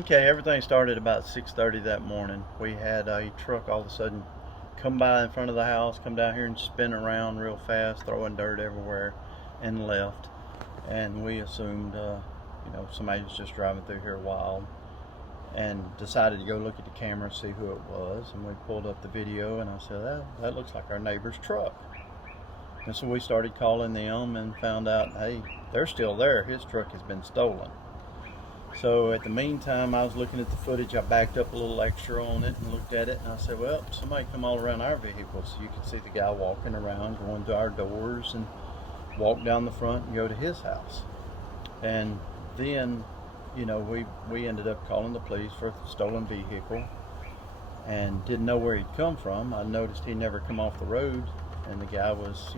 Okay, everything started about 6:30 that morning. We had a truck all of a sudden come by in front of the house, come down here and spin around real fast, throwing dirt everywhere, and left. And we assumed, somebody was just driving through here wild, and decided to go look at the camera and see who it was. And we pulled up the video, and I said, that looks like our neighbor's truck. And so we started calling them and found out, hey, they're still there. His truck has been stolen. So at the meantime, I was looking at the footage. I backed up a little extra on it and looked at it, and I said, well, somebody come all around our vehicles. You could see the guy walking around, going to our doors, and walk down the front and go to his house. And then, we ended up calling the police for a stolen vehicle and didn't know where he'd come from. I noticed he never come off the road, and the guy was,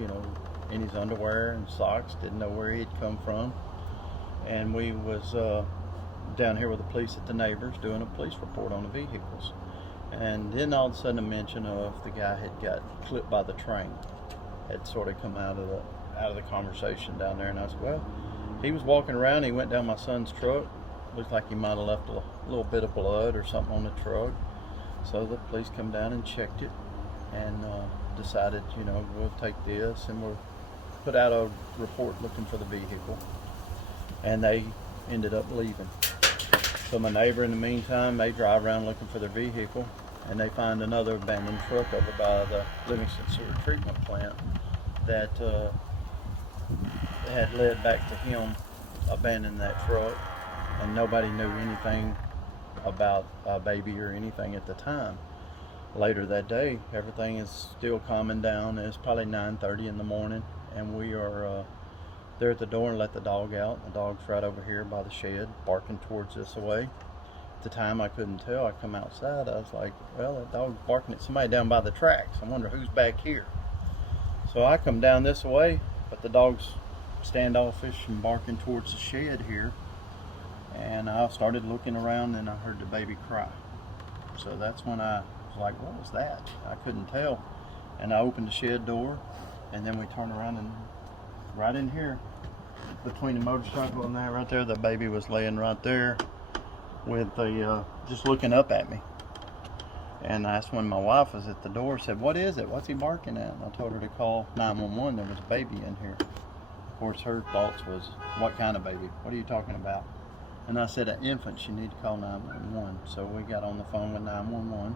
in his underwear and socks, didn't know where he'd come from. And we was down here with the police at the neighbors doing a police report on the vehicles. And then all of a sudden a mention of the guy had got clipped by the train had sort of come out of the conversation down there. And I said, well, he was walking around, he went down my son's truck, looked like he might have left a little bit of blood or something on the truck. So the police come down and checked it and decided, we'll take this and we'll put out a report looking for the vehicle. And they ended up leaving. So my neighbor, in the meantime, they drive around looking for their vehicle, and they find another abandoned truck over by the Livingston sewer treatment plant that had led back to him abandoning that truck, and nobody knew anything about a baby or anything at the time. Later that day, everything is still calming down. It's probably 9:30 in the morning, and we are there at the door and let the dog out. The dog's right over here by the shed, barking towards us away. At the time, I couldn't tell. I come outside, I was like, well, that dog's barking at somebody down by the tracks. I wonder who's back here. So I come down this way, but the dog's standoffish and barking towards the shed here. And I started looking around, and I heard the baby cry. So that's when I was like, what was that? I couldn't tell. And I opened the shed door, and then we turned around, and right in here, between the motorcycle and that right there, the baby was laying right there with just looking up at me. And that's when my wife was at the door, said, what is it? What's he barking at? And I told her to call 911. There was a baby in here. Of course, her thoughts was, what kind of baby? What are you talking about? And I said, an infant, you need to call 911. So we got on the phone with 911.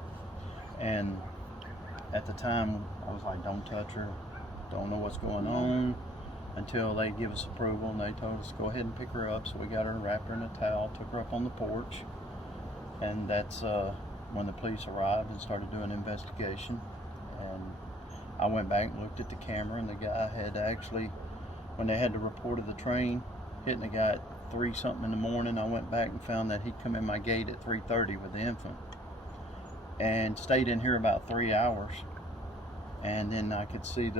And at the time, I was like, don't touch her. Don't know what's going on until they give us approval, and they told us to go ahead and pick her up. So we got her, wrapped her in a towel, took her up on the porch, and that's when the police arrived and started doing an investigation. And I went back and looked at the camera, and the guy had actually, when they had the report of the train hitting the guy at 3 something in the morning, I went back and found that he'd come in my gate at 3:30 with the infant and stayed in here about 3 hours. And then I could see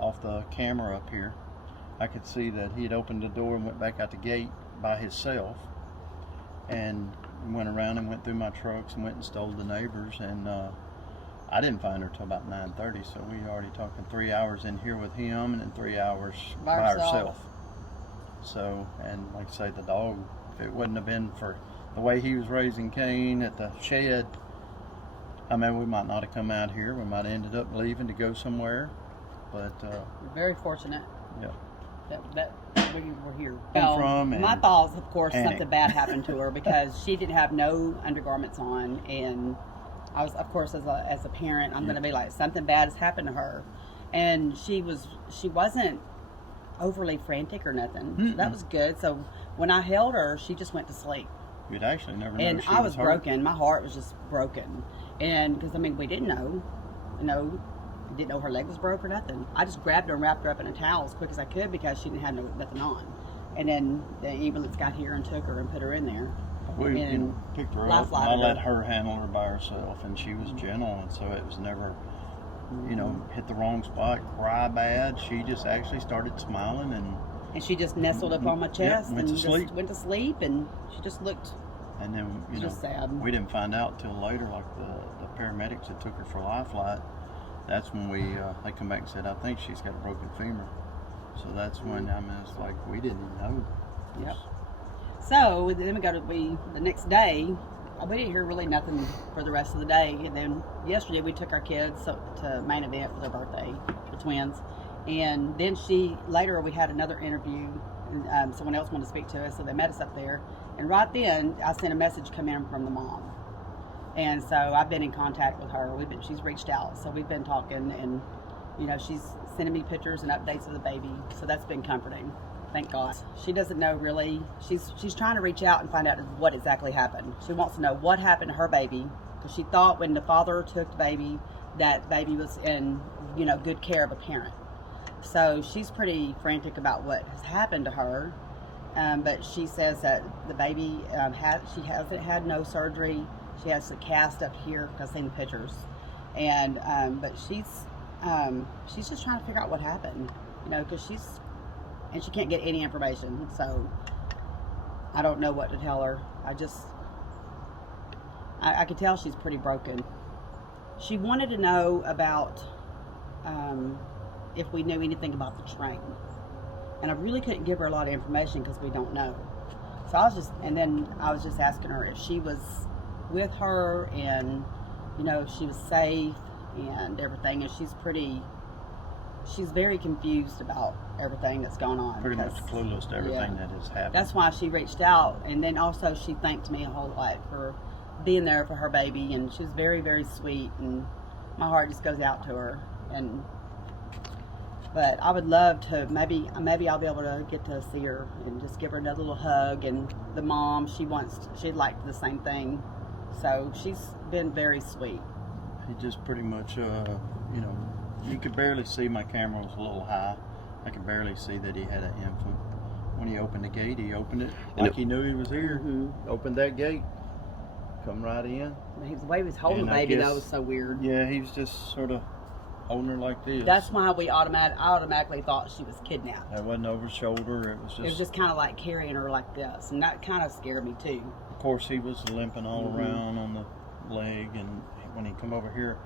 off the camera up here, I could see that he had opened the door and went back out the gate by himself, and went around and went through my trucks and went and stole the neighbors. And I didn't find her till about 9:30, so we already talking 3 hours in here with him, and then 3 hours by herself. So, and like I say, the dog, if it wouldn't have been for the way he was raising Cain at the shed, I mean, we might not have come out here. We might have ended up leaving to go somewhere. But very fortunate. Yeah. That we were here. Well, my thoughts, of course, something bad happened to her, because she didn't have no undergarments on, and I was, of course, as a parent, I'm going to be like, something bad has happened to her. And she wasn't overly frantic or nothing. So that was good. So when I held her, she just went to sleep. You'd actually never know. And I was broken. My heart was just broken. And because, we didn't know, didn't know her leg was broke or nothing. I just grabbed her and wrapped her up in a towel as quick as I could, because she didn't have nothing on. And then the ambulance got here and took her and put her in there. We picked her up, and I let her handle her by herself, and she was gentle, and so it was never, hit the wrong spot, cry bad. She just actually started smiling, and she just nestled up on my chest, went to sleep, and she just looked. And then, just sad. We didn't find out till later, like the paramedics that took her for life flight. That's when they come back and said, I think she's got a broken femur. So that's when, it's like, we didn't even know. Yep. So then we got to the next day, we didn't hear really nothing for the rest of the day. And then yesterday we took our kids to Main Event for their birthday, the twins. And then later we had another interview, and someone else wanted to speak to us, so they met us up there. And right then I sent a message come in from the mom. And so I've been in contact with her. She's reached out, so we've been talking, and you know, she's sending me pictures and updates of the baby. So that's been comforting. Thank God. She doesn't know really. She's trying to reach out and find out what exactly happened. She wants to know what happened to her baby, because she thought when the father took the baby, that baby was in, you know, good care of a parent. So she's pretty frantic about what has happened to her. But she says that the baby she hasn't had no surgery. She has a cast up here. I've seen the pictures, and but she's just trying to figure out what happened. You know, because she can't get any information. So I don't know what to tell her. I could tell she's pretty broken. She wanted to know about if we knew anything about the train. And I really couldn't give her a lot of information because we don't know. So I was just asking her if she was with her and, you know, if she was safe and everything. And she's very confused about everything that's going on. Pretty much clueless to everything that has happened. That's why she reached out. And then also she thanked me a whole lot for being there for her baby. And she was very, very sweet. And my heart just goes out to her. But I would love to, maybe I'll be able to get to see her and just give her another little hug. And the mom, she'd like the same thing. So she's been very sweet. He just pretty much, you know, you could barely see, my camera was a little high. I could barely see that he had an infant. When he opened the gate, he opened it like he knew he was here. Mm-hmm. Opened that gate, come right in. The way he was holding the baby, that was so weird. Yeah, he was just sort of holding her like this. That's why I automatically thought she was kidnapped. That wasn't over his shoulder. It was just kind of like carrying her like this, and that kind of scared me too. Of course, he was limping all around on the leg, and when he come over here,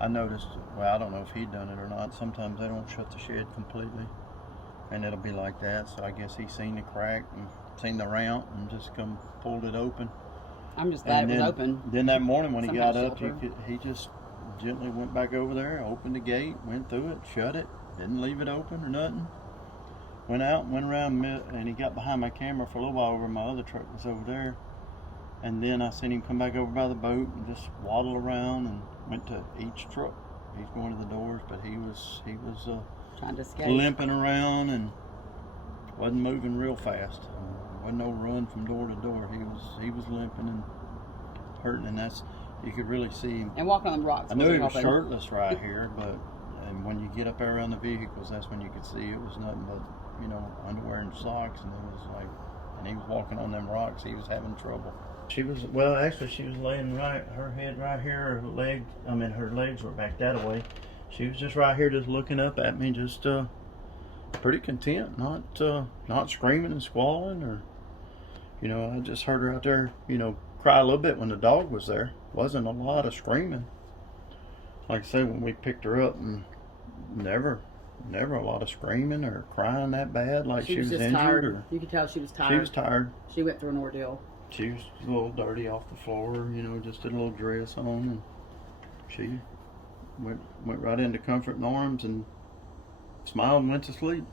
I noticed. Well, I don't know if he'd done it or not. Sometimes they don't shut the shed completely, and it'll be like that. So I guess he seen the crack and seen the ramp and just come pulled it open. I'm just glad it was open. Then that morning when he got up, he just gently went back over there, opened the gate, went through it, shut it, didn't leave it open or nothing. Went out, went around, and he got behind my camera for a little while over my other truck was over there. And then I seen him come back over by the boat and just waddle around and went to each truck. He's going to the doors, but he was trying to escape, limping around and wasn't moving real fast. Wasn't no run from door to door. He was limping and hurting, and you could really see him. And walking on the rocks. I knew he was shirtless right here, and when you get up there around the vehicles, that's when you could see it was nothing but, you know, underwear and socks, and it was like, and he was walking on them rocks. He was having trouble. She was laying her head right here, her legs were back that way. She was just right here, just looking up at me, just pretty content, not screaming and squalling, or, you know, I just heard her out there, you know, cry a little bit when the dog was there. Wasn't a lot of screaming. Like I said, when we picked her up, and never a lot of screaming or crying that bad, like she was injured. Tired. Or you could tell she was tired. She was tired. She went through an ordeal. She was a little dirty off the floor, you know, just a little dress on, and she went right into Comfort and Arms and smiled and went to sleep.